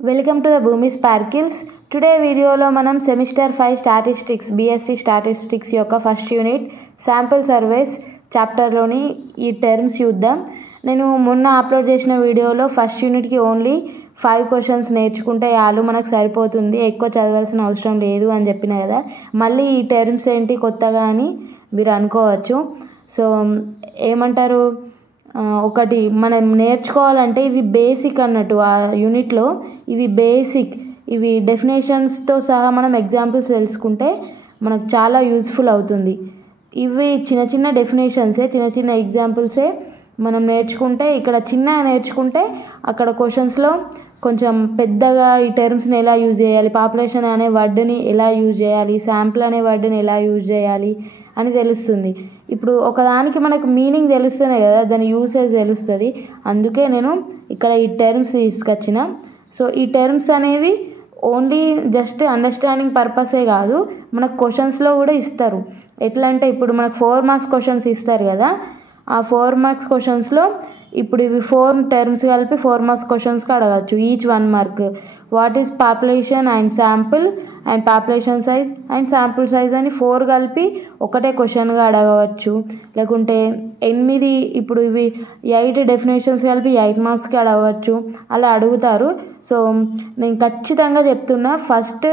Welcome to the Bhumi Sparkles. Today video lo manam semester 5 statistics BSc statistics yokka first unit sample surveys chapter loni ee terms chuddam. Nenu monna upload chesina video lo first unit ki only 5 questions నేర్చుకుంటే యాలు మనకు సరిపోతుంది, ఎక్కువ చదవాల్సిన అవసరం లేదు అని చెప్పినా కదా. మళ్ళీ ఈ టర్మ్స్ ఏంటి కొత్తగా అని మీరు అనుకోవచ్చు. సో ఏమంటారు, ఒకటి మనం నేర్చుకోవాలంటే ఇవి బేసిక్ అన్నట్టు. ఆ యూనిట్లో ఇవి బేసిక్, ఇవి డెఫినేషన్స్తో సహా మనం ఎగ్జాంపుల్స్ తెలుసుకుంటే మనకు చాలా యూజ్ఫుల్ అవుతుంది. ఇవి చిన్న చిన్న డెఫినేషన్సే, చిన్న చిన్న ఎగ్జాంపుల్సే మనం నేర్చుకుంటే, ఇక్కడ చిన్న నేర్చుకుంటే అక్కడ క్వశ్చన్స్లో కొంచెం పెద్దగా ఈ టర్మ్స్ని ఎలా యూజ్ చేయాలి, పాపులేషన్ అనే వర్డ్ని ఎలా యూజ్ చేయాలి, శాంపుల్ అనే వర్డ్ని ఎలా యూజ్ చేయాలి అని తెలుస్తుంది. ఇప్పుడు ఒకదానికి మనకు మీనింగ్ తెలుస్తేనే కదా దాని యూసేజ్ తెలుస్తుంది. అందుకే నేను ఇక్కడ ఈ టర్మ్స్ తీసుకొచ్చిన. సో ఈ టర్మ్స్ అనేవి ఓన్లీ జస్ట్ అండర్స్టాండింగ్ పర్పసే కాదు, మనకు క్వశ్చన్స్లో కూడా ఇస్తారు. ఎట్లా అంటే ఇప్పుడు మనకు 4 మార్క్స్ క్వశ్చన్స్ ఇస్తారు కదా, ఆ 4 మార్క్స్ క్వశ్చన్స్లో ఇప్పుడు ఇవి 4 టర్మ్స్ కలిపి 4 మార్క్స్ క్వశ్చన్స్కి అడగచ్చు. Each 1 mark. What is population and sample and population size and sample size అని 4 కలిపి ఒకటే క్వశ్చన్గా అడగవచ్చు. లేకుంటే 8, ఇప్పుడు ఇవి 8 డెఫినేషన్స్ కలిపి 8 మార్క్స్కి అడగవచ్చు. అలా అడుగుతారు. సో నేను ఖచ్చితంగా చెప్తున్నా, ఫస్ట్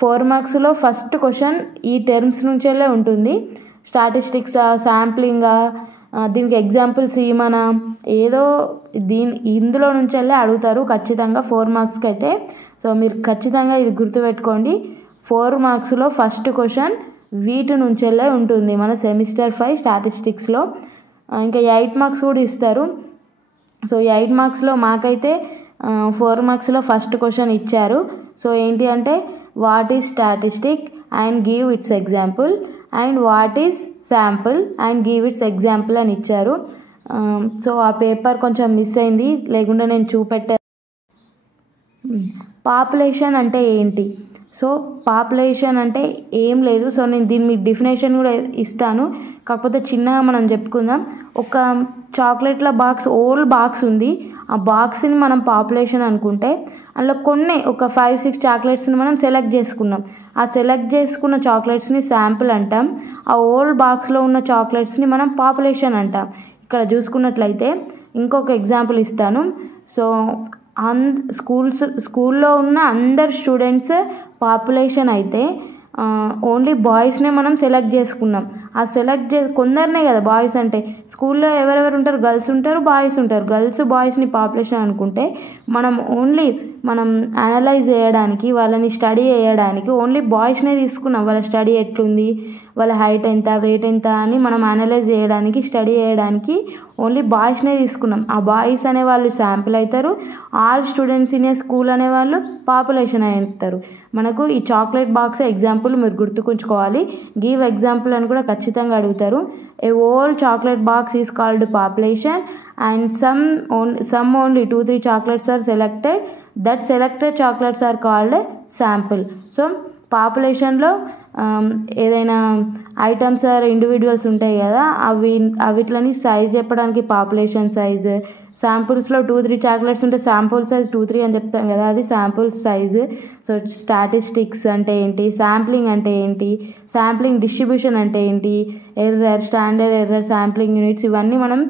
4 మార్క్స్లో ఫస్ట్ క్వశ్చన్ ఈ టర్మ్స్ నుంచెల్లే ఉంటుంది. స్టాటిస్టిక్సా, శాంప్లింగా, దీనికి ఎగ్జాంపుల్స్ ఇవ్వమనా, ఏదో ఇందులో నుంచెల్లే అడుగుతారు ఖచ్చితంగా 4 మార్క్స్కి అయితే. సో మీరు ఖచ్చితంగా ఇది గుర్తుపెట్టుకోండి, 4 మార్క్స్లో ఫస్ట్ క్వశ్చన్ వీటి నుంచెల్లే ఉంటుంది మన సెమిస్టర్ 5 స్టాటిస్టిక్స్లో. ఇంకా 8 మార్క్స్ కూడా ఇస్తారు. సో 8 మార్క్స్లో మాకైతే 4 మార్క్స్లో ఫస్ట్ క్వశ్చన్ ఇచ్చారు. సో ఏంటి అంటే what is statistic and give it's example and what is sample and give it's example అని ఇచ్చారు. సో ఆ పేపర్ కొంచెం మిస్ అయింది, లేకుంటే నేను చూపెట్టాను. పాపులేషన్ అంటే ఏంటి? సో పాపులేషన్ అంటే ఏం లేదు. సో నేను దీని మీకు డెఫినేషన్ కూడా ఇస్తాను, కాకపోతే చిన్నగా మనం చెప్పుకుందాం. ఒక చాక్లెట్ల బాక్స్, ఓల్డ్ బాక్స్ ఉంది. ఆ బాక్స్ని మనం పాపులేషన్ అనుకుంటే అందులో కొన్ని ఒక 5-6 చాక్లెట్స్ని మనం సెలెక్ట్ చేసుకున్నాం. ఆ సెలెక్ట్ చేసుకున్న చాక్లెట్స్ని శాంపుల్ అంటాం. ఆ ఓల్డ్ బాక్స్లో ఉన్న చాక్లెట్స్ని మనం పాపులేషన్ అంటాం. ఇక్కడ చూసుకున్నట్లయితే ఇంకొక ఎగ్జాంపుల్ ఇస్తాను. సో స్కూల్లో ఉన్న అందరు స్టూడెంట్స్ పాపులేషన్ అయితే ఓన్లీ బాయ్స్నే మనం సెలెక్ట్ చేసుకున్నాం. ఆ కొందరినే కదా బాయ్స్ అంటే. స్కూల్లో ఎవరెవరు ఉంటారు, గర్ల్స్ ఉంటారు, బాయ్స్ ఉంటారు. గర్ల్స్ బాయ్స్ని పాపులేషన్ అనుకుంటే మనం అనలైజ్ చేయడానికి, వాళ్ళని స్టడీ చేయడానికి ఓన్లీ బాయ్స్నే తీసుకున్నాం. వాళ్ళ స్టడీ ఎట్లుంది, వాళ్ళ హైట్ ఎంత, వెయిట్ ఎంత అని మనం అనలైజ్ చేయడానికి, స్టడీ చేయడానికి ఓన్లీ బాయ్స్నే తీసుకున్నాం. ఆ బాయ్స్ అనేవాళ్ళు శాంపుల్ అవుతారు. All students in A school అనేవాళ్ళు పాపులేషన్ అవుతారు. మనకు ఈ చాక్లెట్ బాక్స్ ఎగ్జాంపుల్ మీరు గుర్తుకుంచుకోవాలి. గివ్ ఎగ్జాంపుల్ అని కూడా ఖచ్చితంగా అడుగుతారు. A old chocolate box is called population and some only 2-3 chocolates are selected. That selected chocolates are called sample. So పాపులేషన్లో ఏదైనా ఐటమ్స్ ఆర్ ఇండివిజువల్స్ ఉంటాయి కదా, అవిట్లని సైజ్ చెప్పడానికి పాపులేషన్ సైజ్. శాంపుల్స్లో 2-3 చాక్లెట్స్ ఉంటే శాంపుల్ సైజ్ 2-3 అని చెప్తాం కదా, అది శాంపుల్ సైజ్. సో స్టాటిస్టిక్స్ అంటే ఏంటి, శాంప్లింగ్ అంటే ఏంటి, శాంప్లింగ్ డిస్ట్రిబ్యూషన్ అంటే ఏంటి, error, standard error, sampling units, ఇవన్నీ మనం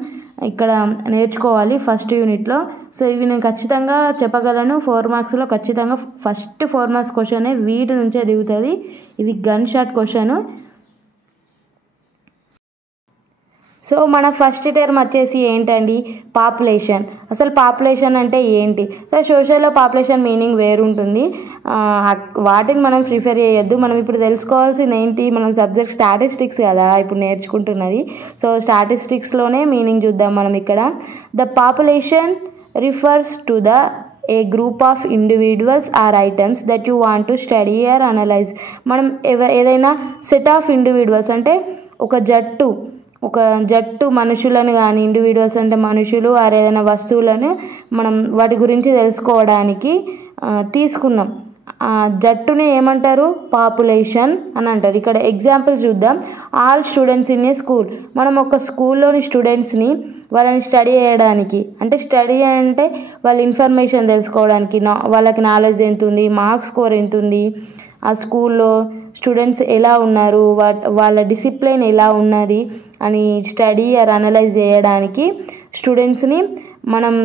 ఇక్కడ నేర్చుకోవాలి ఫస్ట్ యూనిట్లో. సో ఇవి నేను ఖచ్చితంగా చెప్పగలను. 4 మార్క్స్లో ఖచ్చితంగా ఫస్ట్ 4 మార్క్స్ క్వశ్చనే వీటి నుంచే దిగుతుంది. ఇది గన్ షాట్ క్వశ్చన్. సో మన ఫస్ట్ టర్మ్ వచ్చేసి ఏంటండి, పాపులేషన్. అసలు పాపులేషన్ అంటే ఏంటి? సో సోషల్లో పాపులేషన్ మీనింగ్ వేరుంటుంది, వాటిని మనం ప్రిఫర్ చేయొద్దు. మనం ఇప్పుడు తెలుసుకోవాల్సింది ఏంటి, మనం సబ్జెక్ట్ స్టాటిస్టిక్స్ కదా ఇప్పుడు నేర్చుకుంటున్నది. సో స్టాటిస్టిక్స్లోనే మీనింగ్ చూద్దాం మనం ఇక్కడ. The population refers to a group of individuals or items that you want to study or analyse. మనం ఏదైనా సెట్ ఆఫ్ ఇండివిజువల్స్ అంటే ఒక జట్టు మనుషులను కానీ, ఇండివిజువల్స్ అంటే మనుషులు ఆర్ ఏదైనా వస్తువులను మనం వాటి గురించి తెలుసుకోవడానికి తీసుకున్నాం. జట్టుని ఏమంటారు? పాపులేషన్ అని అంటారు. ఇక్కడ ఎగ్జాంపుల్ చూద్దాం. All students in A school. మనం ఒక స్కూల్లోని స్టూడెంట్స్ని వాళ్ళని స్టడీ చేయడానికి, అంటే స్టడీ అంటే వాళ్ళ ఇన్ఫర్మేషన్ తెలుసుకోవడానికి, వాళ్ళకి నాలెడ్జ్ ఎంత ఉంది, మార్క్స్ స్కోర్ ఎంత ఉంది, ఆ స్కూల్లో స్టూడెంట్స్ ఎలా ఉన్నారు, వాళ్ళ డిసిప్లిన్ ఎలా ఉన్నది అని స్టడీ ఆర్ అనలైజ్ చేయడానికి స్టూడెంట్స్ని మనం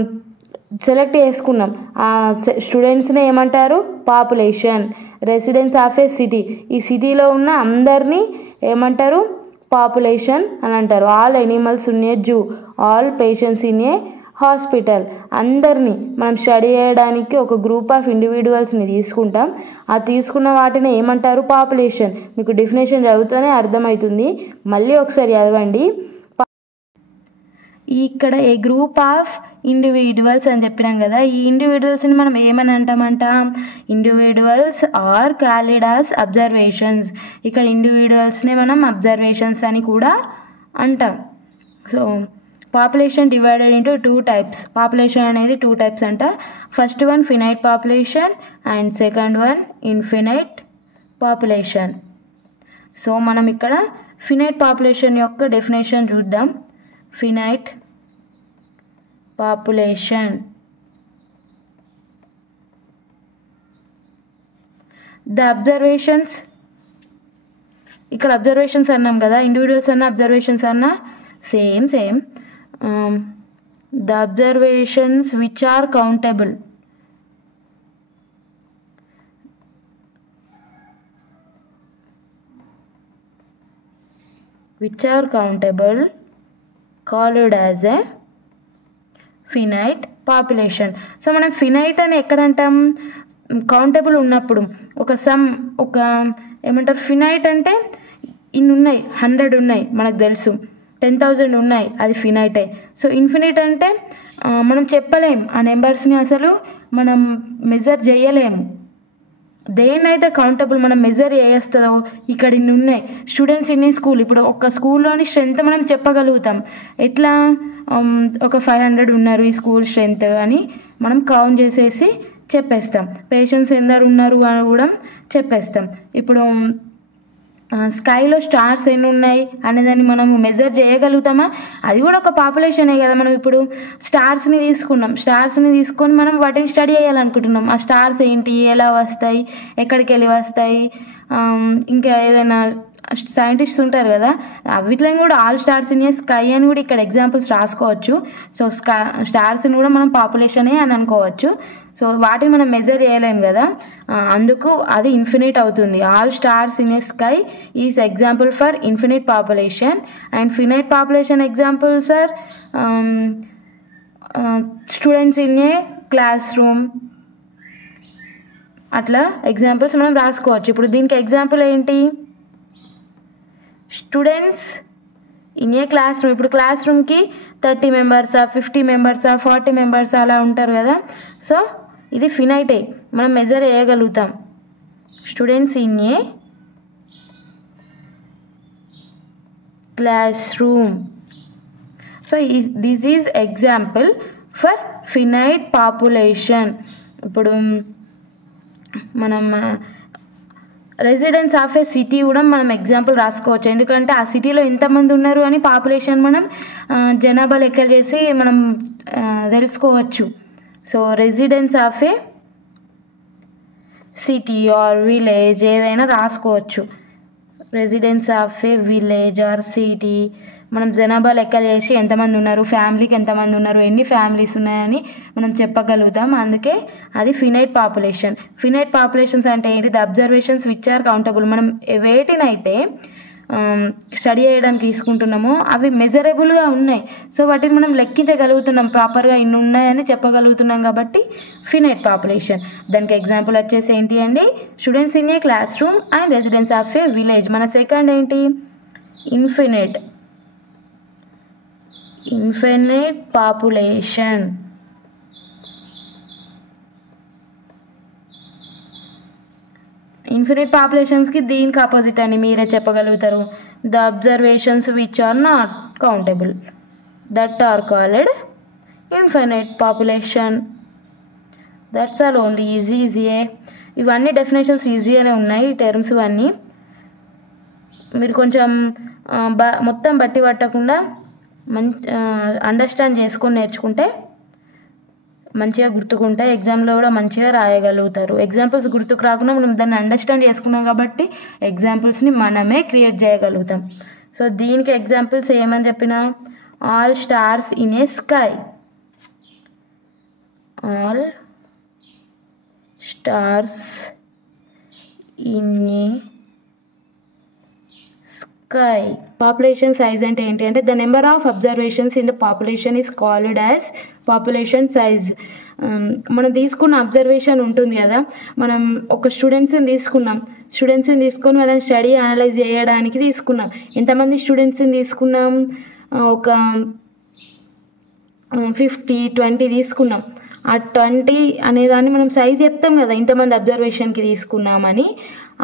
సెలెక్ట్ చేసుకున్నాం. ఆ స్టూడెంట్స్ని ఏమంటారు? Population. Residence of a city. ఈ సిటీలో ఉన్న అందరినీ ఏమంటారు? పాపులేషన్ అని అంటారు. All animals in a zoo, all patients in a hospital. అందరినీ మనం స్టడీ చేయడానికి ఒక గ్రూప్ ఆఫ్ ఇండివిజువల్స్ని తీసుకుంటాం. ఆ తీసుకున్న వాటిని ఏమంటారు? పాపులేషన్. మీకు డెఫినేషన్ చదువుతూనే అర్థమవుతుంది, మళ్ళీ ఒకసారి చదవండి. ఇక్కడ ఏ గ్రూప్ ఆఫ్ ఇండివిజువల్స్ అని చెప్పినాం కదా, ఈ ఇండివిజువల్స్ని మనం ఏమని అంటామంట? Individuals are called as observations. ఇక్కడ ఇండివిజువల్స్ని మనం అబ్జర్వేషన్స్ అని కూడా అంటాం. So population divided into 2 types. Population అనేది 2 types అంట. First one finite population and second one infinite population. So మనం ఇక్కడ ఫినైట్ పాపులేషన్ యొక్క డెఫినేషన్ చూద్దాం. Finite population, the observations. ఇక్కడ అబ్జర్వేషన్స్ అన్నాం కదా, ఇండివిజువల్స్ అన్న అబ్జర్వేషన్స్ అన్న same. The observations which are countable, called as a finite population. సో మనం ఫినైట్ అని ఎక్కడ అంటాం? కౌంటబుల్ ఉన్నప్పుడు. ఒక ఏమంటారు? ఫినైట్ అంటే ఇన్ని ఉన్నాయి, 100 ఉన్నాయి మనకు తెలుసు, 10,000 ఉన్నాయి, అది ఫినైటే. సో ఇన్ఫినిట్ అంటే మనం చెప్పలేం, ఆ నెంబర్స్ని అసలు మనం మెజర్ చేయలేము. దేన్నైతే కౌంటబుల్ మనం మెజర్ చేస్తుందో, ఇక్కడ ఇన్ని ఉన్నాయి స్టూడెంట్స్ ఇన్ని స్కూల్, ఇప్పుడు ఒక స్కూల్లోని స్ట్రెంత్ మనం చెప్పగలుగుతాం. ఎట్లా? ఒక 500 ఉన్నారు ఈ స్కూల్ స్ట్రెంత్ అని మనం కౌంట్ చేసేసి చెప్పేస్తాం. పేషెంట్స్ ఎందరు ఉన్నారు అని కూడా చెప్పేస్తాం. ఇప్పుడు స్కైలో స్టార్స్ ఎన్ని ఉన్నాయి అనేదాన్ని మనం మెజర్ చేయగలుగుతామా? అది కూడా ఒక పాపులేషనే కదా. మనం ఇప్పుడు స్టార్స్ని తీసుకొని మనం వాటిని స్టడీ చేయాలనుకుంటున్నాం. ఆ స్టార్స్ ఏంటి, ఎలా వస్తాయి, ఎక్కడికి వెళ్ళి వస్తాయి, ఇంకా ఏదైనా సైంటిస్ట్స్ ఉంటారు కదా, వీటిని కూడా all stars in a sky అని కూడా ఇక్కడ ఎగ్జాంపుల్స్ రాసుకోవచ్చు. సో స్టార్స్ని కూడా మనం పాపులేషనే అని అనుకోవచ్చు. సో వాటిని మనం మెజర్ చేయలేము కదా, అందుకు అది ఇన్ఫినిట్ అవుతుంది. All stars in a sky is example for infinite population. And finite population examples are students in a classroom. అట్లా ఎగ్జాంపుల్స్ మనం రాసుకోవచ్చు. ఇప్పుడు దీనికి ఎగ్జాంపుల్ ఏంటి? Students in a classroom. ఇప్పుడు క్లాస్ రూమ్కి 30 మెంబర్సా, 50 మెంబర్సా, 40 మెంబర్సా అలా ఉంటారు కదా. సో ఇది ఫినైటే, మనం మెజర్ చేయగలుగుతాం. Students in a class room. So this is example for finite population. ఇప్పుడు మనం రెసిడెన్స్ ఆఫ్ ఏ సిటీ కూడా మనం ఎగ్జాంపుల్ రాసుకోవచ్చు. ఎందుకంటే ఆ సిటీలో ఎంతమంది ఉన్నారు అని పాపులేషన్ మనం జనాభా లెక్కలు చేసి మనం తెలుసుకోవచ్చు. So residence of a city or village ఏదైనా రాసుకోవచ్చు. Residence of a village or city మనం జనాభా లెక్క చేసి ఎంతమంది ఉన్నారు, ఫ్యామిలీకి ఎంతమంది ఉన్నారు, ఎన్ని ఫ్యామిలీస్ ఉన్నాయని మనం చెప్పగలుగుతాం. అందుకే అది ఫినైట్ పాపులేషన్. ఫినైట్ పాపులేషన్స్ అంటే ఏంటి? The observations which are countable. మనం వేటినైతే స్టడీ చేయడానికి తీసుకుంటున్నామో అవి మెజరబుల్గా ఉన్నాయి. సో వాటిని మనం లెక్కించగలుగుతున్నాం, ప్రాపర్గా ఇన్ని ఉన్నాయని చెప్పగలుగుతున్నాం కాబట్టి ఫినైట్ పాపులేషన్. దానికి ఎగ్జాంపుల్ వచ్చేసి ఏంటి అండి? Students in a classroom and residence of a village. మన సెకండ్ ఏంటి? Infinite population. ఇన్ఫినిట్ పాపులేషన్స్కి దీనికి ఆపోజిట్ అని మీరే చెప్పగలుగుతారు. The observations which are not countable that are called infinite population. That's all only easy. ఇవన్నీ డెఫినేషన్స్ ఈజీగానే ఉన్నాయి టర్మ్స్ ఇవన్నీ. మీరు కొంచెం మొత్తం బట్టి పట్టకుండా అండర్స్టాండ్ చేసుకొని నేర్చుకుంటే మంచిగా గుర్తుకుంటాయి, ఎగ్జామ్లో కూడా మంచిగా రాయగలుగుతారు. ఎగ్జాంపుల్స్ గుర్తుకు రాకుండా మనం దాన్ని అండర్స్టాండ్ చేసుకున్నాం కాబట్టి ఎగ్జాంపుల్స్ని మనమే క్రియేట్ చేయగలుగుతాం. సో దీనికి ఎగ్జాంపుల్స్ ఏమని చెప్పిన, all stars in a sky, all stars in a sky. Population size అంటే ఏంటి అంటే the number of observations in the population is called as population size. మనం తీసుకున్న అబ్జర్వేషన్ ఉంటుంది కదా, మనం ఒక స్టూడెంట్స్ని తీసుకొని వాళ్ళని స్టడీ అనలైజ్ చేయడానికి తీసుకున్నాం. ఎంతమంది స్టూడెంట్స్ని తీసుకున్నాం, ఒక 50-20 తీసుకున్నాం. ఆ 20 అనేదాన్ని మనం సైజ్ చెప్తాం కదా, ఇంతమంది అబ్జర్వేషన్కి తీసుకున్నామని.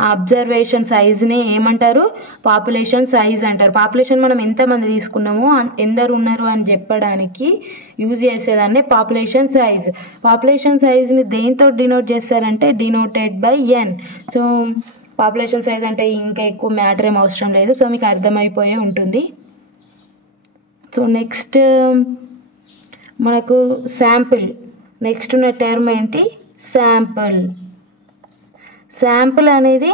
ఆ అబ్జర్వేషన్ సైజ్ని ఏమంటారు, పాపులేషన్ సైజ్ అంటారు. పాపులేషన్ మనం ఎంతమంది తీసుకున్నామో ఎందరు ఉన్నారు అని చెప్పడానికి యూజ్ చేసేదాన్ని పాపులేషన్ సైజ్. పాపులేషన్ సైజ్ని దేంతో డినోట్ చేస్తారంటే denoted by n. So population size అంటే ఇంకా ఎక్కువ మ్యాటర్ ఏం అవసరం లేదు, సో మీకు అర్థమైపోయే ఉంటుంది. సో నెక్స్ట్ మనకు శాంపిల్. నెక్స్ట్ ఉన్న టర్మ్ ఏంటి, శాంపిల్. శాంపిల్ అనేది,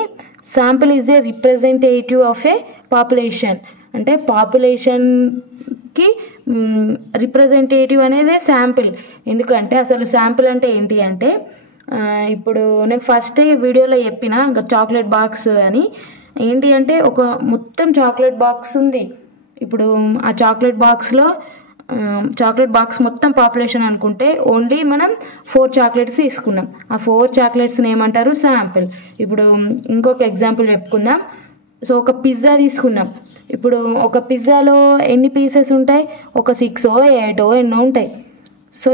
sample is a representative of a population. అంటే పాపులేషన్కి రిప్రజెంటేటివ్ అనేది శాంపిల్. ఎందుకంటే అసలు శాంపిల్ అంటే ఏంటి అంటే, ఇప్పుడు నేను ఫస్ట్ వీడియోలో చెప్పిన చాక్లెట్ బాక్స్ అని. ఏంటి అంటే ఒక మొత్తం చాక్లెట్ బాక్స్ ఉంది. ఇప్పుడు ఆ చాక్లెట్ బాక్స్ మొత్తం పాపులేషన్ అనుకుంటే ఓన్లీ మనం 4 చాక్లెట్స్ తీసుకున్నాం. ఆ 4 చాక్లెట్స్ని ఏమంటారు, శాంపిల్. ఇప్పుడు ఇంకొక ఎగ్జాంపుల్ చెప్పుకుందాం. సో ఒక పిజ్జా తీసుకున్నాం. ఇప్పుడు ఒక పిజ్జాలో ఎన్ని పీసెస్ ఉంటాయి, ఒక 6-8 ఎన్నో ఉంటాయి. సో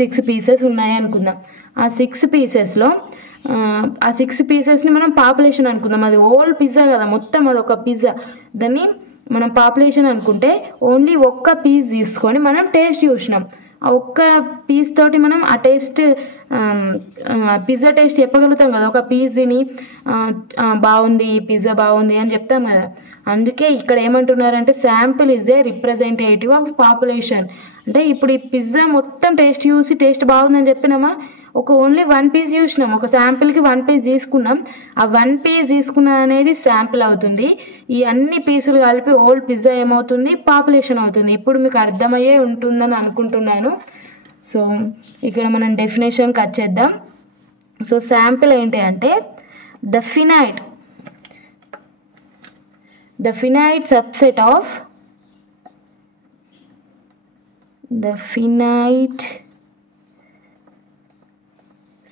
6 పీసెస్ ఉన్నాయి అనుకుందాం. ఆ 6 పీసెస్ని మనం పాపులేషన్ అనుకుందాం. అది ఓల్ పిజ్జా కదా, మొత్తం అది ఒక పిజ్జా. దాన్ని మనం పాపులేషన్ అనుకుంటే ఓన్లీ ఒక్క పీస్ తీసుకొని మనం టేస్ట్ చూసినాం. ఆ ఒక్క పీస్ తోటి మనం ఆ టేస్ట్, పిజ్జా టేస్ట్ చెప్పగలుగుతాం కదా. ఒక పీస్ తిని బాగుంది, పిజ్జా బాగుంది అని చెప్తాం కదా. అందుకే ఇక్కడ ఏమంటున్నారంటే sample is a representative of population. అంటే ఇప్పుడు ఈ పిజ్జా మొత్తం టేస్ట్ చూసి టేస్ట్ బాగుందని చెప్పినామా, ఓన్లీ 1 పీస్ చూసినాం, ఒక శాంపిల్కి 1 పీస్ తీసుకున్నాం. ఆ 1 పీస్ తీసుకున్న అనేది శాంపిల్ అవుతుంది. ఈ అన్ని పీసులు కలిపి ఓల్ పిజ్జా ఏమవుతుంది, పాపులేషన్ అవుతుంది. ఇప్పుడు మీకు అర్థమయ్యే ఉంటుందని అనుకుంటున్నాను. సో ఇక్కడ మనం డెఫినేషన్కి వచ్చేద్దాం. సో శాంపిల్ ఏంటి అంటే the finite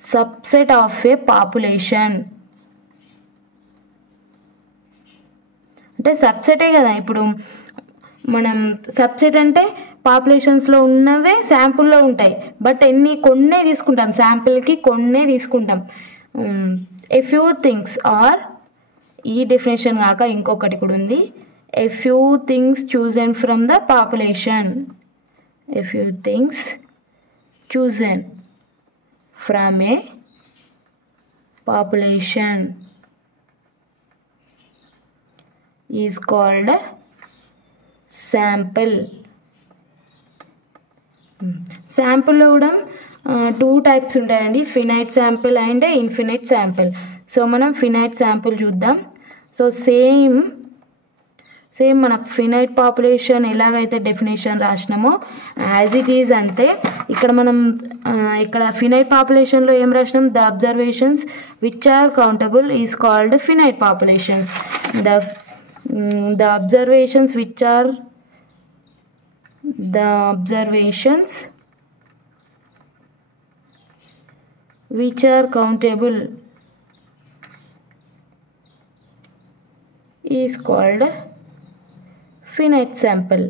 subset of a population. అంటే సబ్సెటే కదా. ఇప్పుడు మనం సబ్సెట్ అంటే పాపులేషన్స్లో ఉన్నవే శాంపుల్లో ఉంటాయి, బట్ కొన్నే తీసుకుంటాం, శాంపిల్కి కొన్నే తీసుకుంటాం. ఏ ఫ్యూ థింగ్స్ ఆర్, ఈ డెఫినేషన్ కాక ఇంకొకటి కూడా ఉంది, a few things chosen from the population. A few things chosen from a population is called sample. శాంపుల్లో కూడా 2 టైప్స్ ఉంటాయండి, finite sample and infinite sample. So మనం ఫినైట్ శాంపిల్ చూద్దాం. సో సేమ్ మన ఫినైట్ పాపులేషన్ ఎలాగైతే డెఫినేషన్ రాసినామో as it is అంతే. ఇక్కడ మనం ఇక్కడ ఫినైట్ పాపులేషన్లో ఏం రాసినాం, the observations which are countable is called finite populations. The observations which are countable is called finite sample.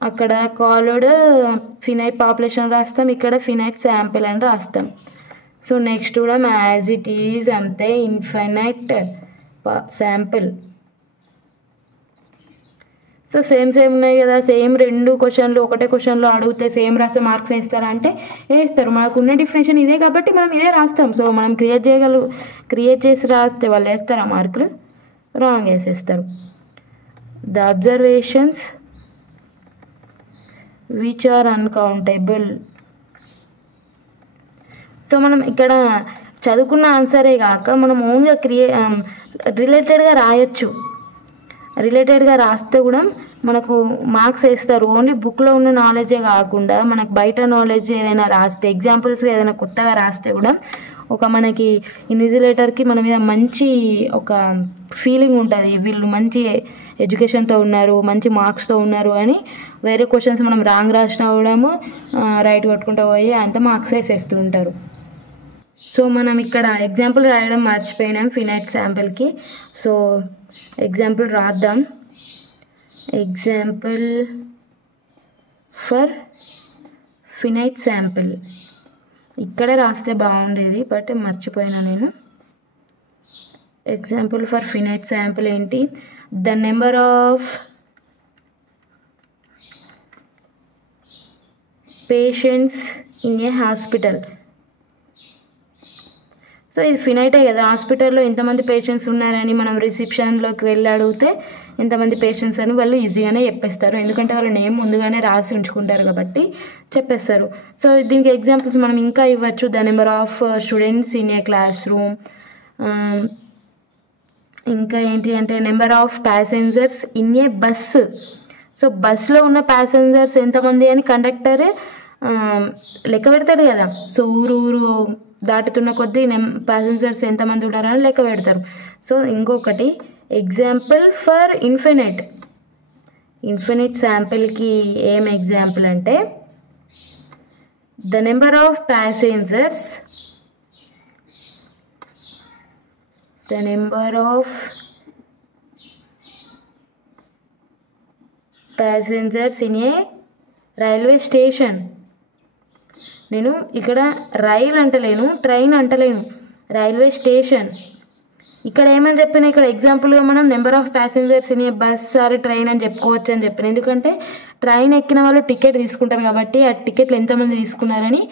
అక్కడ కాల్డ్ ఫినైట్ పాపులేషన్ రాస్తాం, ఇక్కడ ఫినైట్ శాంపిల్ అని రాస్తాం. సో నెక్స్ట్ కూడా యాజ్ ఇట్ ఈజ్ అంతే, ఇన్ఫినైట్ శాంపిల్. సో సేమ్ ఉన్నాయి కదా, same 2 క్వశ్చన్లు ఒకటే క్వశ్చన్లో అడిగితే సేమ్ రాస్తే మార్క్స్ వేస్తారా అంటే వేస్తారు. మనకున్న డిఫరెన్షన్ ఇదే కాబట్టి మనం ఇదే రాస్తాం. సో మనం క్రియేట్ చేసి రాస్తే వాళ్ళు వేస్తారా మార్కులు? రాంగ్ వేసేస్తారు. The observations which are uncountable. So మనం ఇక్కడ చదువుకున్న ఆన్సరే కాక మనం ఓన్గా రిలేటెడ్గా రాయొచ్చు. రిలేటెడ్గా రాస్తే కూడా మనకు మార్క్స్ వేస్తారు. ఓన్లీ బుక్లో ఉన్న నాలెడ్జే కాకుండా మనకు బయట నాలెడ్జ్ ఏదైనా రాస్తే, ఎగ్జాంపుల్స్ ఏదైనా కొత్తగా రాస్తే కూడా మనకి ఇన్విజిలేటర్కి మన మీద మంచి ఒక ఫీలింగ్ ఉంటుంది. వీళ్ళు మంచి ఎడ్యుకేషన్తో ఉన్నారు, మంచి మార్క్స్తో ఉన్నారు అని. వేరే క్వశ్చన్స్ మనం రాంగ్ రాసినా కూడా రైట్ కొట్టుకుంటూ పోయి అంత మార్క్స్ వేసేస్తూ ఉంటారు. సో మనం ఇక్కడ ఎగ్జాంపుల్ రాయడం మర్చిపోయినాం ఫినైట్ శాంపిల్కి. సో ఎగ్జాంపుల్ రాద్దాం. ఎగ్జాంపుల్ ఫర్ ఫినైట్ శాంపిల్ ఇక్కడే రాస్తే బాగుండేది, బట్ మర్చిపోయినా నేను. ఎగ్జాంపుల్ ఫర్ ఫినైట్ శాంపిల్ ఏంటి? The number of patients in a hospital. So ఇది ఫినైటే కదా, హాస్పిటల్లో ఎంతమంది పేషెంట్స్ ఉన్నారని మనం రిసెప్షన్లోకి వెళ్ళి అడిగితే ఎంతమంది పేషెంట్స్ అని వాళ్ళు ఈజీగానే చెప్పేస్తారు. ఎందుకంటే వాళ్ళ నేమ్ ముందుగానే రాసి ఉంచుకుంటారు కాబట్టి చెప్పేస్తారు. సో దీనికి ఎగ్జాంపుల్స్ మనం ఇంకా ఇవ్వచ్చు. The number of students in a class room. ఇంకా ఏంటి అంటే number of passengers in a bus. So బస్సులో ఉన్న ప్యాసింజర్స్ ఎంతమంది అని కండక్టర్ లెక్క పెడతాడు కదా. సో ఊరు దాటుతున్న కొద్దీ ప్యాసింజర్స్ ఎంతమంది ఉన్నారని లెక్క పెడతారు. సో ఇంకొకటి ఎగ్జాంపుల్ ఫర్ ఇన్ఫినిట్ శాంపిల్కి ఏం ఎగ్జాంపుల్ అంటే the number of passengers in a railway station. నేను ఇక్కడ రైల్ అంటలేను, ట్రైన్ అంటలేను, రైల్వే స్టేషన్. ఇక్కడ ఏమని చెప్పినా, ఇక్కడ ఎగ్జాంపుల్గా మనం number of passengers in a bus or train అని చెప్పుకోవచ్చు అని చెప్పిన. ఎందుకంటే ట్రైన్ ఎక్కిన వాళ్ళు టికెట్ తీసుకుంటారు కాబట్టి ఆ టికెట్లు ఎంతమంది తీసుకున్నారని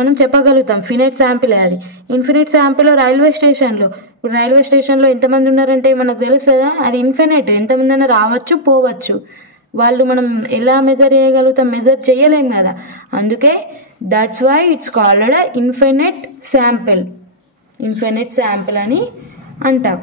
మనం చెప్పగలుగుతాం. ఫినైట్ శాంపిల్ అది. ఇన్ఫినిట్ శాంపిల్ రైల్వే స్టేషన్లో. ఇప్పుడు రైల్వే స్టేషన్లో ఎంతమంది ఉన్నారంటే మనకు తెలుసు కదా, అది ఇన్ఫినిట్. ఎంతమంది అయినా రావచ్చు పోవచ్చు. వాళ్ళు మనం ఎలా మెజర్ చేయగలుగుతాం? మెజర్ చేయలేం కదా. అందుకే that's why it's called infinite sample అని అంటాం.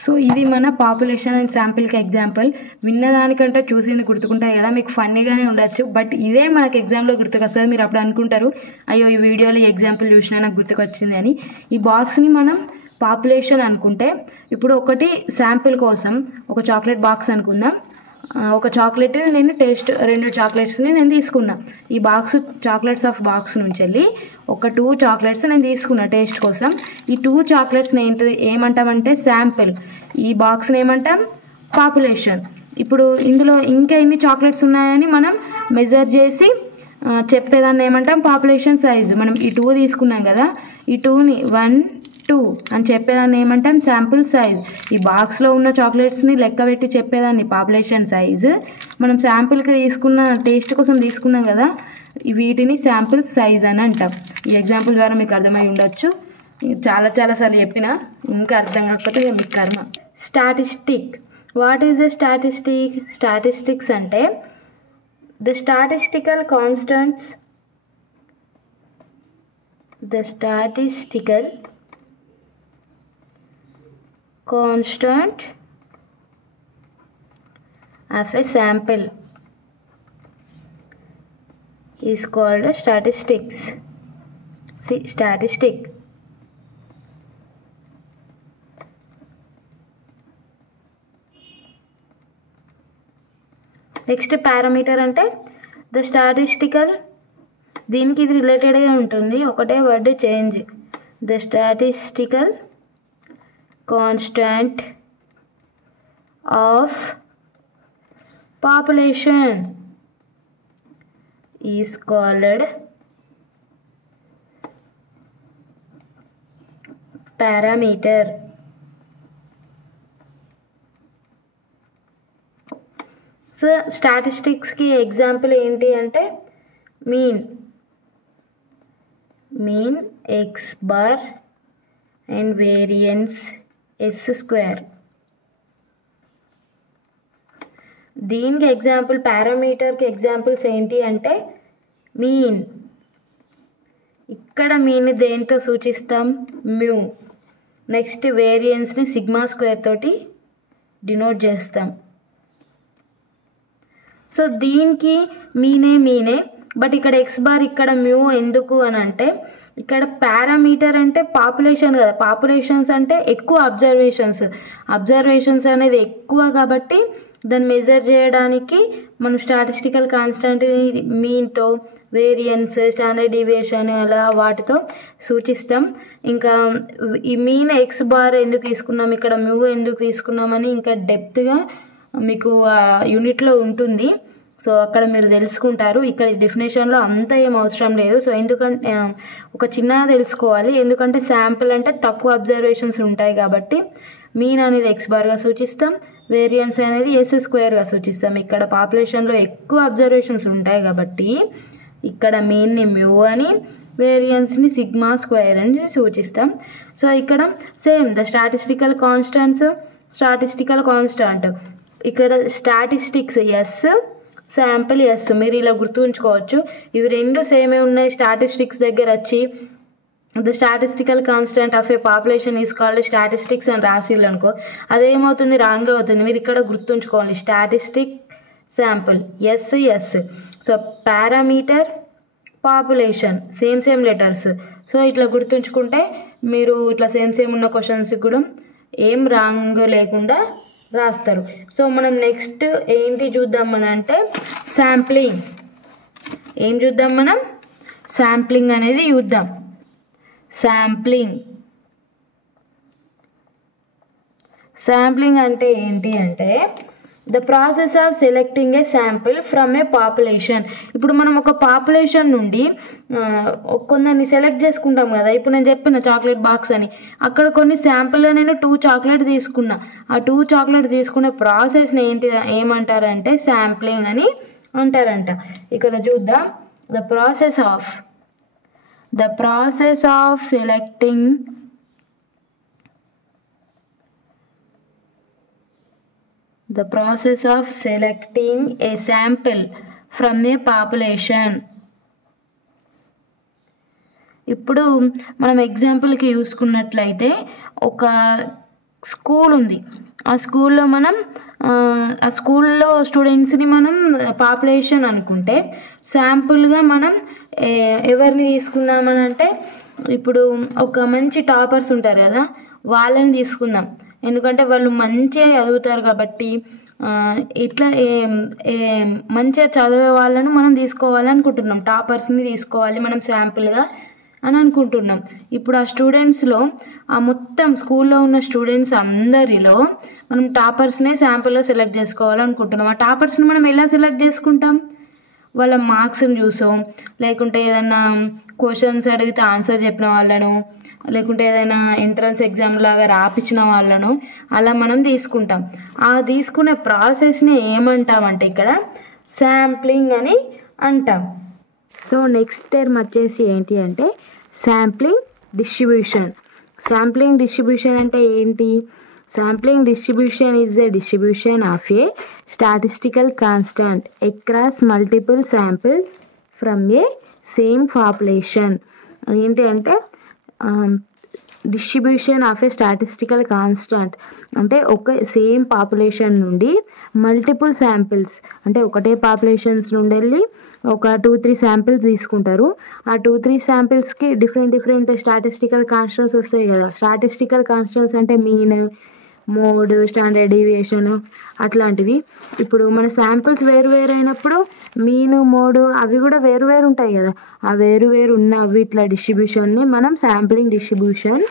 సో ఇది మన పాపులేషన్ అండ్ శాంపిల్కి ఎగ్జాంపుల్. విన్నదానికంటే చూసింది గుర్తుకుంటాయి కదా, మీకు ఫన్నీగానే ఉండొచ్చు, బట్ ఇదే మనకు ఎగ్జామ్లో గుర్తుకొస్తుంది. మీరు అప్పుడు అనుకుంటారు అయ్యో ఈ వీడియోలో ఈ ఎగ్జాంపుల్ చూసినా నాకు గుర్తుకొచ్చింది అని. ఈ బాక్స్ని మనం పాపులేషన్ అనుకుంటే, ఇప్పుడు ఒకటి శాంపిల్ కోసం ఒక చాక్లెట్ బాక్స్ అనుకుందాం. ఒక చాక్లెట్ నేను 2 చాక్లెట్స్ని నేను తీసుకున్నా. ఈ చాక్లెట్స్ ఆఫ్ బాక్స్ నుంచి వెళ్ళి 2 చాక్లెట్స్ నేను తీసుకున్నా టేస్ట్ కోసం. ఈ 2 చాక్లెట్స్ని ఏమంటామంటే శాంపిల్. ఈ బాక్స్ని ఏమంటాం? పాపులేషన్. ఇప్పుడు ఇందులో ఇంకా ఎన్ని చాక్లెట్స్ ఉన్నాయని మనం మెజర్ చేసి చెప్పేదాన్ని ఏమంటాం? Population size. మనం ఈ 2 తీసుకున్నాం కదా, ఈ 2ని 1, 2 అని చెప్పేదాన్ని ఏమంటాం? Sample size. ఈ బాక్స్లో ఉన్న చాక్లెట్స్ని లెక్క పెట్టి చెప్పేదాన్ని పాపులేషన్ సైజ్. మనం శాంపుల్కి తీసుకున్న టేస్ట్ కోసం తీసుకున్నాం కదా, వీటిని శాంపుల్ సైజ్ అని అంటాం. ఈ ఎగ్జాంపుల్ ద్వారా మీకు అర్థమై ఉండొచ్చు. చాలాసార్లు చెప్పినా ఇంకా అర్థం కాకపోతే మీకు కర్మ. Statistic. What is the statistic? Statistics అంటే the statistical constants constant of a sample is called a statistics. See, statistic. Next parameter అంటే ద స్టాటిస్టికల్. దీనికి ఇది రిలేటెడ్గా ఉంటుంది, ఒకటే word change. The statistical constant of population is called parameter. So స్టాటిస్టిక్స్కి example ఏంటి అంటే mean x bar and variance s square. దీనికి ఎగ్జాంపుల్ పారామీటర్కి ఎగ్జాంపుల్స్ ఏంటి అంటే మీన్. ఇక్కడ మీన్ని దేంతో సూచిస్తాం? మ్యూ. నెక్స్ట్ వేరియన్స్ని సిగ్మా స్క్వేర్ తోటి డినోట్ చేస్తాం. సో దీనికి మీనే బట్ ఇక్కడ ఎక్స్ బార్ ఇక్కడ మ్యూ ఎందుకు అని అంటే ఇక్కడ పారామీటర్ అంటే పాపులేషన్ కదా, పాపులేషన్స్ అంటే ఎక్కువ అబ్జర్వేషన్స్ అనేది ఎక్కువ కాబట్టి దాన్ని మెజర్ చేయడానికి మనం స్టాటిస్టికల్ కాన్స్టెంట్ని మీన్తో, వేరియన్స్, స్టాండర్డ్ డీవియేషన్ అలా వాటితో సూచిస్తాం. ఇంకా ఈ మీన్ ఎక్స్ బార్ ఎందుకు తీసుకున్నాం, ఇక్కడ మ్యూ ఎందుకు తీసుకున్నామని ఇంకా డెప్త్గా మీకు యూనిట్లో ఉంటుంది. సో అక్కడ మీరు తెలుసుకుంటారు. ఇక్కడ డెఫినేషన్లో అంత ఏం అవసరం లేదు. సో ఎందుకంటే ఒక చిన్నగా తెలుసుకోవాలి, ఎందుకంటే శాంపిల్ అంటే తక్కువ అబ్జర్వేషన్స్ ఉంటాయి కాబట్టి మీన్ అనేది ఎక్స్ బార్గా సూచిస్తాం, వేరియన్స్ అనేది ఎస్ స్క్వేర్గా సూచిస్తాం. ఇక్కడ పాపులేషన్లో ఎక్కువ అబ్జర్వేషన్స్ ఉంటాయి కాబట్టి ఇక్కడ మీన్ని మ్యూ అని, వేరియన్స్ని సిగ్మా స్క్వేర్ అని సూచిస్తాం. సో ఇక్కడ సేమ్ ద స్టాటిస్టికల్ కాన్స్టాంట్ ఇక్కడ స్టాటిస్టిక్స్ ఎస్, శాంపిల్ ఎస్. మీరు ఇలా గుర్తుంచుకోవచ్చు. ఇవి రెండు సేమే ఉన్నాయి. స్టాటిస్టిక్స్ దగ్గర వచ్చి the statistical constant of a population is called statistics అని రాసిల్లు అనుకో, అదేమవుతుంది? రాంగ్ అవుతుంది. మీరు ఇక్కడ గుర్తుంచుకోవాలి statistic, sample, S. So parameter, population same letters. So ఇట్లా గుర్తుంచుకుంటే మీరు ఇట్లా సేమ్ ఉన్న క్వశ్చన్స్ కూడా ఏం రాంగ్ లేకుండా రాస్తారు. సో మనం నెక్స్ట్ ఏంటి చూద్దాం అంటే శాంప్లింగ్. ఏం చూద్దాం మనం? శాంప్లింగ్ అనేది చూద్దాం. శాంప్లింగ్ అంటే ఏంటి అంటే the process of selecting A sample from A population. ఇప్పుడు మనం ఒక పాపులేషన్ నుండి కొందరిని సెలెక్ట్ చేసుకుంటాం కదా. ఇప్పుడు నేను చెప్పిన చాక్లెట్ బాక్స్ అని, అక్కడ కొన్ని శాంపిల్ నేను 2 చాక్లెట్ తీసుకున్నా. ఆ 2 చాక్లెట్స్ తీసుకునే ప్రాసెస్ని ఏమంటారంటే శాంప్లింగ్ అని అంటారంట. ఇక్కడ చూద్దాం. The process of selecting a sample from a population. ఇప్పుడు మనం ఎగ్జాంపుల్కి చూసుకున్నట్లయితే ఒక స్కూల్ ఉంది. ఆ స్కూల్లో స్టూడెంట్స్ని మనం పాపులేషన్ అనుకుంటే శాంపుల్గా మనం ఎవరిని తీసుకున్నామని అంటే ఇప్పుడు ఒక మంచి టాపర్స్ ఉంటారు కదా, వాళ్ళని తీసుకుందాం. ఎందుకంటే వాళ్ళు మంచిగా చదువుతారు కాబట్టి ఇట్లా మంచిగా చదివే వాళ్ళను మనం తీసుకోవాలనుకుంటున్నాం. టాపర్స్ని తీసుకోవాలి మనం శాంపుల్గా అని అనుకుంటున్నాం. ఇప్పుడు ఆ స్టూడెంట్స్లో ఆ మొత్తం స్కూల్లో ఉన్న స్టూడెంట్స్ అందరిలో మనం టాపర్స్నే శాంపుల్లో సెలెక్ట్ చేసుకోవాలనుకుంటున్నాం. ఆ టాపర్స్ని మనం ఎలా సెలెక్ట్ చేసుకుంటాం? వాళ్ళ మార్క్స్ని చూసో, లేకుంటే ఏదైనా క్వశ్చన్స్ అడిగితే ఆన్సర్ చెప్పిన వాళ్ళను, లేకుంటే ఏదైనా ఎంట్రన్స్ ఎగ్జామ్ లాగా రాపించిన వాళ్ళను అలా మనం తీసుకుంటాం. ఆ తీసుకునే ప్రాసెస్ని ఏమంటామంటే ఇక్కడ శాంప్లింగ్ అని అంటాం. సో నెక్స్ట్ టర్మ్ వచ్చేసి ఏంటి అంటే శాంప్లింగ్ డిస్ట్రిబ్యూషన్. అంటే ఏంటి? Sampling distribution is the distribution of a statistical constant across multiple samples from a same population. ఏంటి అంటే distribution of A statistical constant అంటే ఒక సేమ్ పాపులేషన్ నుండి మల్టిపుల్ శాంపిల్స్ అంటే ఒకటే పాపులేషన్స్ నుండి వెళ్ళి ఒక 2-3 శాంపిల్స్ తీసుకుంటారు. ఆ 2-3 శాంపిల్స్కి డిఫరెంట్ స్టాటిస్టికల్ కాన్స్టెంట్స్ వస్తాయి కదా. స్టాటిస్టికల్ కాన్స్టెంట్స్ అంటే మీన్, మోడ్, స్టాండర్డ్ డీవియేషన్ అట్లాంటివి. ఇప్పుడు మన శాంపిల్స్ వేరు అయినప్పుడు మీను, మోడ్ అవి కూడా వేరు ఉంటాయి కదా. ఆ వేరు ఉన్న వీటిల డిస్ట్రిబ్యూషన్ని మనం శాంప్లింగ్ డిస్ట్రిబ్యూషన్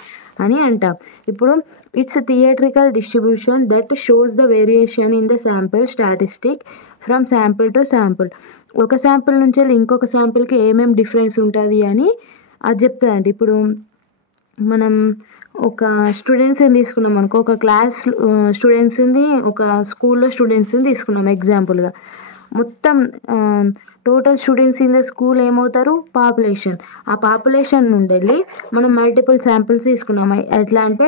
అని అంటాం. ఇప్పుడు it's theoretical distribution that shows the variation in the sample statistic from sample to sample. ఒక శాంపిల్ నుంచి ఇంకొక శాంపిల్కి ఏమేమి డిఫరెన్స్ ఉంటుంది అని అది చెప్తుందండి. ఇప్పుడు మనం ఒక స్టూడెంట్స్ని తీసుకున్నాం అనుకో, ఒక క్లాస్ స్టూడెంట్స్ని, ఒక స్కూల్లో స్టూడెంట్స్ని తీసుకున్నాం ఎగ్జాంపుల్గా. మొత్తం total students in the school ఏమవుతారు? పాపులేషన్. ఆ పాపులేషన్ నుండి వెళ్ళి మనం మల్టిపుల్ శాంపిల్స్ తీసుకున్నాం. ఎట్లా అంటే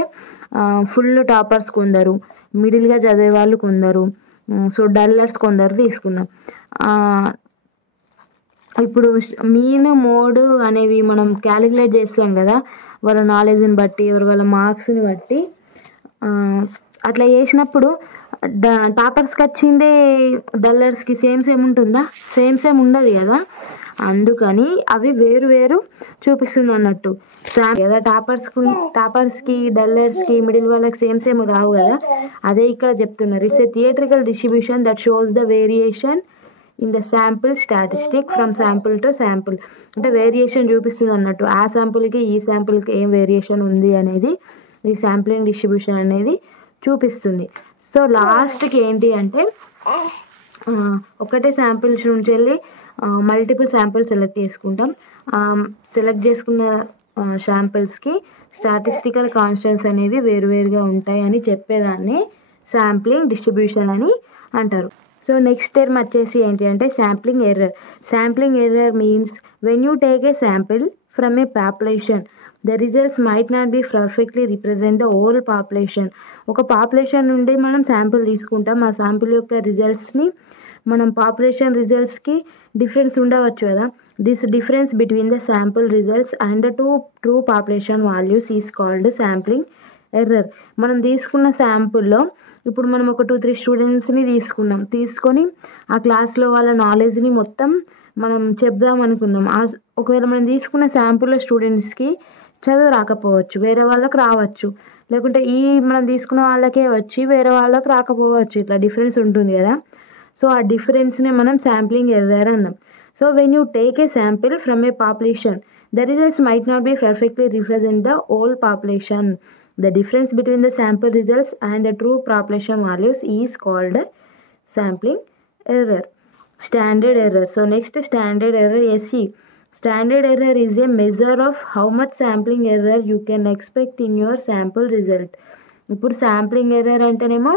ఫుల్ టాపర్స్ కొందరు, మిడిల్గా చదివే వాళ్ళు కొందరు, సో డల్లర్స్ కొందరు తీసుకున్నాం. ఇప్పుడు మీన్, మోడ్ అనేవి మనం క్యాలిక్యులేట్ చేస్తాం కదా, వాళ్ళ నాలెడ్జ్ని బట్టి, వాళ్ళ మార్క్స్ని బట్టి. అట్లా చేసినప్పుడు టాపర్స్కి వచ్చిందే డల్లర్స్కి సేమ్ ఉంటుందా? సేమ్ ఉండదు కదా. అందుకని అవి వేరు వేరు చూపిస్తుంది అన్నట్టు కదా. టాపర్స్కి, డల్లర్స్కి, మిడిల్ వాళ్ళకి సేమ్ రావు కదా. అదే ఇక్కడ చెప్తున్నారు. It's a theatrical distribution that shows the variation in the sample statistic from sample to sample. అంటే వేరియేషన్ చూపిస్తుంది అన్నట్టు. ఆ శాంపుల్కి ఈ శాంపుల్కి ఏం వేరియేషన్ ఉంది అనేది ఈ శాంప్లింగ్ డిస్ట్రిబ్యూషన్ అనేది చూపిస్తుంది. సో లాస్ట్కి ఏంటి అంటే ఒకటే శాంపిల్స్ నుంచి వెళ్ళి మల్టిపుల్ శాంపిల్స్ సెలెక్ట్ చేసుకుంటాం. సెలెక్ట్ చేసుకున్న శాంపిల్స్కి స్టాటిస్టికల్ కాన్స్టెంట్స్ అనేవి వేరువేరుగా ఉంటాయి అని చెప్పేదాన్ని శాంప్లింగ్ డిస్ట్రిబ్యూషన్ అని అంటారు. సో నెక్స్ట్ టర్మ్ వచ్చేసి ఏంటి అంటే sampling error. Sampling error means when you take a sample from A population the results might not be perfectly represent the whole population. ఒక పాపులేషన్ నుండి మనం శాంపిల్ తీసుకుంటాం. ఆ శాంపిల్ యొక్క రిజల్ట్స్ని మనం పాపులేషన్ రిజల్ట్స్కి డిఫరెన్స్ ఉండవచ్చు కదా. This difference between the sample results and the true population values is called sampling error. మనం తీసుకున్న శాంపుల్లో ఇప్పుడు మనం ఒక 2-3 స్టూడెంట్స్ని తీసుకొని ఆ క్లాస్లో వాళ్ళ నాలెడ్జ్ని మొత్తం మనం చెప్దాం అనుకున్నాం. ఒకవేళ మనం తీసుకున్న శాంపుల్లో స్టూడెంట్స్కి చదువు రాకపోవచ్చు, వేరే వాళ్ళకి రావచ్చు, లేకుంటే మనం తీసుకున్న వాళ్ళకే వచ్చి వేరే వాళ్ళకి రాకపోవచ్చు. ఇట్లా డిఫరెన్స్ ఉంటుంది కదా. సో ఆ డిఫరెన్స్ని మనం శాంప్లింగ్ ఎర్రర్ అన్నాం. So when you take a sample from A population the results might not be perfectly represent the whole population. The difference between the sample results and the true population values is called sampling error. Standard error. So next standard error SE. Standard error is a measure of how much sampling error you can expect in your sample result. ఇప్పుడు sampling error అంటేనేమో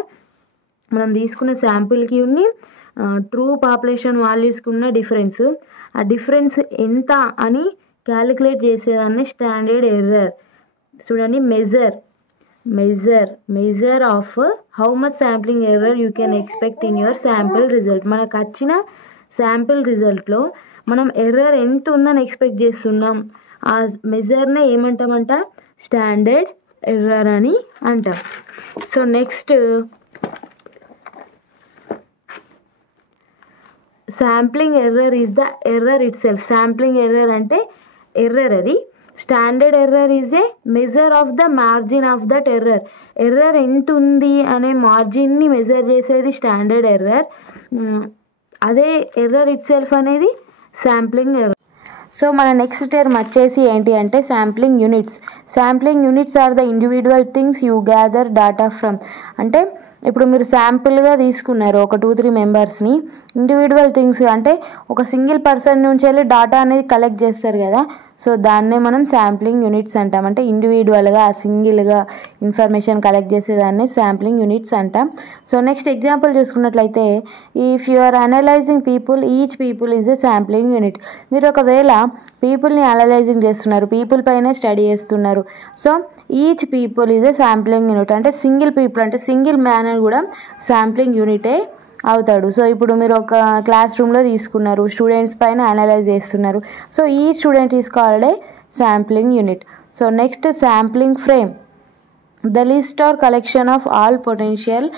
మనం తీసుకున్న శాంపుల్కి ఉన్ని true population వాల్యూస్కి ఉన్న difference, ఆ difference ఎంత అని calculate చేసేదాన్ని standard error. చూడండి, measure of how much sampling error you can expect in your sample result. మనకు వచ్చిన శాంపిల్ రిజల్ట్లో మనం ఎర్రర్ ఎంత ఉందని ఎక్స్పెక్ట్ చేస్తున్నాం. ఆ మెజర్నే ఏమంటామంట? స్టాండర్డ్ ఎర్రర్ అని అంటాం. So next sampling error is the error itself. Sampling error అంటే ఎర్రర్ అది. Standard error is a measure of the margin of that error. Error ఎంత ఉంది అనే మార్జిన్ని మెజర్ చేసేది స్టాండర్డ్ ఎర్రర్. అదే ఎర్రర్ ఇట్ సెల్ఫ్ అనేది శాంప్లింగ్ ఎర్రర్. సో మన నెక్స్ట్ టర్మ్ వచ్చేసి ఏంటి అంటే sampling units. Sampling units are the individual things you gather data from. అంటే ఇప్పుడు మీరు శాంపుల్గా తీసుకున్నారు ఒక 2-3 మెంబర్స్ని. ఇండివిజువల్ థింగ్స్ అంటే ఒక సింగిల్ పర్సన్ నుంచి వెళ్ళి డాటా అనేది కలెక్ట్ చేస్తారు కదా. సో దాన్నే మనం శాంప్లింగ్ యూనిట్స్ అంటాం. అంటే ఇండివిజువల్గా సింగిల్గా ఇన్ఫర్మేషన్ కలెక్ట్ చేసేదాన్ని శాంప్లింగ్ యూనిట్స్ అంటాం. సో నెక్స్ట్ ఎగ్జాంపుల్ చూసుకున్నట్లయితే if you are analysing people, each people is a sampling unit. మీరు ఒకవేళ పీపుల్ని అనలైజింగ్ చేస్తున్నారు, పీపుల్ పైన స్టడీ చేస్తున్నారు. So each people is a sampling unit. అంటే సింగిల్ పీపుల్ అంటే సింగిల్ మ్యాన్ అని కూడా శాంప్లింగ్ యూనిటే అవుతాడు. సో ఇప్పుడు మీరు ఒక క్లాస్ రూమ్లో తీసుకున్నారు, స్టూడెంట్స్ పైన అనలైజ్ చేస్తున్నారు. సో ఈ student is called a sampling unit. So next sampling frame. The list or collection of all potential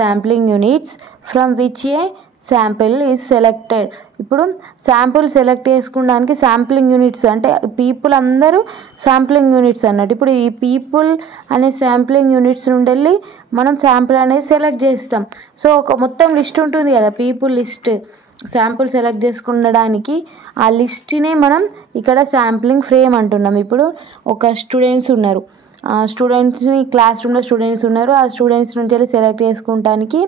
sampling units from which a sample is selected. ఇప్పుడు శాంపుల్ సెలెక్ట్ చేసుకోవడానికి sampling units అంటే people అందరూ sampling units అన్నట్టు. ఇప్పుడు ఈ people అనే sampling units నుండి వెళ్ళి మనం శాంపుల్ అనేది సెలెక్ట్ చేస్తాం. సో ఒక మొత్తం లిస్ట్ ఉంటుంది కదా, పీపుల్ లిస్ట్. శాంపుల్ సెలెక్ట్ చేసుకునడానికి ఆ లిస్ట్నే మనం ఇక్కడ శాంప్లింగ్ ఫ్రేమ్ అంటున్నాం. ఇప్పుడు ఒక స్టూడెంట్స్ ఉన్నారు, స్టూడెంట్స్ని క్లాస్ రూమ్లో స్టూడెంట్స్ ఉన్నారు, ఆ స్టూడెంట్స్ నుంచి వెళ్ళి సెలెక్ట్ చేసుకోవడానికి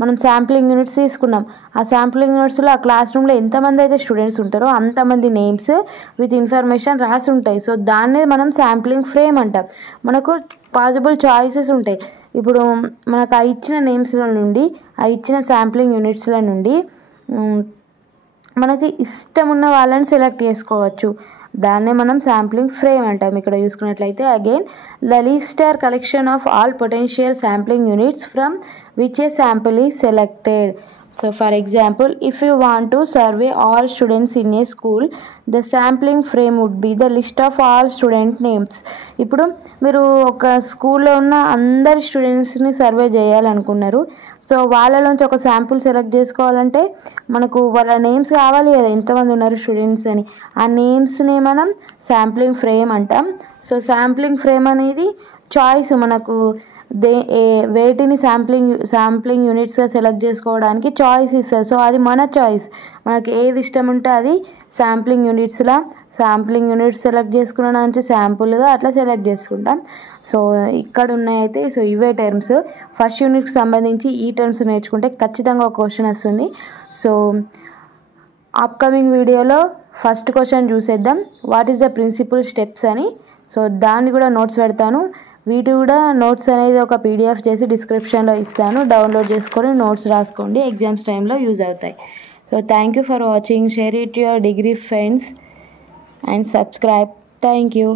మనం శాంప్లింగ్ యూనిట్స్ తీసుకున్నాం. ఆ శాంప్లింగ్ యూనిట్స్లో ఆ క్లాస్ రూమ్లో ఎంతమంది అయితే స్టూడెంట్స్ ఉంటారో అంతమంది నేమ్స్ విత్ ఇన్ఫర్మేషన్ రాసి ఉంటాయి. సో దాన్నే మనం శాంప్లింగ్ ఫ్రేమ్ అంటాం. మనకు పాసిబుల్ చాయిసెస్ ఉంటాయి. ఇప్పుడు మనకు ఆ ఇచ్చిన నేమ్స్ల నుండి, ఆ ఇచ్చిన శాంప్లింగ్ యూనిట్స్ల నుండి మనకి ఇష్టం ఉన్న వాళ్ళని సెలెక్ట్ చేసుకోవచ్చు. దాన్నే మనం శాంప్లింగ్ ఫ్రేమ్ అంటాం. ఇక్కడ చూసుకున్నట్లయితే again the list or collection of all potential sampling units from which a sample is selected. So for example, if you want to survey all students in a school, the sampling frame would be the list of all student names. ఇప్పుడు మీరు ఒక స్కూల్లో ఉన్న అందరి స్టూడెంట్స్ని survey చేయాలనుకున్నారు. So వాళ్ళలోంచి ఒక sample select చేసుకోవాలంటే మనకు వాళ్ళ నేమ్స్ కావాలి కదా, ఎంతమంది ఉన్నారు స్టూడెంట్స్ అని. ఆ నేమ్స్ని మనం శాంప్లింగ్ ఫ్రేమ్ అంటాం. సో శాంప్లింగ్ ఫ్రేమ్ అనేది చాయిస్, మనకు వేటిని శాంప్లింగ్ యూనిట్స్గా సెలెక్ట్ చేసుకోవడానికి చాయిస్ ఇస్తారు. సో అది మన చాయిస్, మనకి ఏది ఇష్టం ఉంటే అది శాంప్లింగ్ యూనిట్స్ సెలెక్ట్ చేసుకున్న నుంచి శాంపుల్గా అట్లా సెలెక్ట్ చేసుకుంటాం. సో ఇక్కడ ఉన్నాయైతే సో ఇవే టర్మ్స్. ఫస్ట్ యూనిట్కి సంబంధించి ఈ టర్మ్స్ నేర్చుకుంటే ఖచ్చితంగా ఒక క్వశ్చన్ వస్తుంది. సో అప్కమింగ్ వీడియోలో ఫస్ట్ క్వశ్చన్ చూసేద్దాం, what is the principal steps అని. సో దాన్ని కూడా నోట్స్ పెడతాను. వీటి కూడా నోట్స్ అనేది ఒక పీడిఎఫ్ చేసి డిస్క్రిప్షన్లో ఇస్తాను, డౌన్లోడ్ చేసుకొని నోట్స్ రాసుకోండి, ఎగ్జామ్స్ టైంలో యూజ్ అవుతాయి. So thank you for watching, share it your degree friends and subscribe. Thank you.